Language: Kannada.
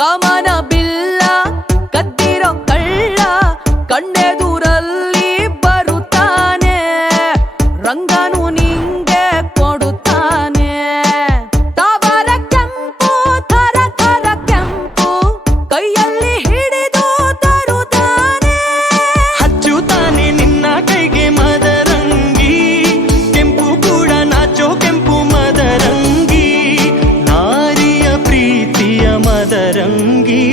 ಕಮನ ಬಿಲ್ಲ ಕದ್ದಿರೋ ಕಳ್ಳ ಕಣ್ಣೆದುರಲ್ಲಿ ಬರುತ್ತಾನೆ, ರಂಗನು ನಿಂಗೆ ಕೊಡುತ್ತಾನೆ. ತವರ ಕೆಂಪು ಥರ ಥರ ಕೆಂಪು ಕೈಯಲ್ಲಿ ಹಿಡಿದು ತರುತ್ತಾನೆ. ಹಚ್ಚುತ್ತಾನೆ ನಿನ್ನ ಕೈಗೆ ಮದರಂಗಿ, ಕೆಂಪು ಕೂಡ ನಾಚೋ ಕೆಂಪು ಮದರಂಗಿ, ನಾರಿಯ ಪ್ರೀತಿಯ ಮದರಂಗಿ.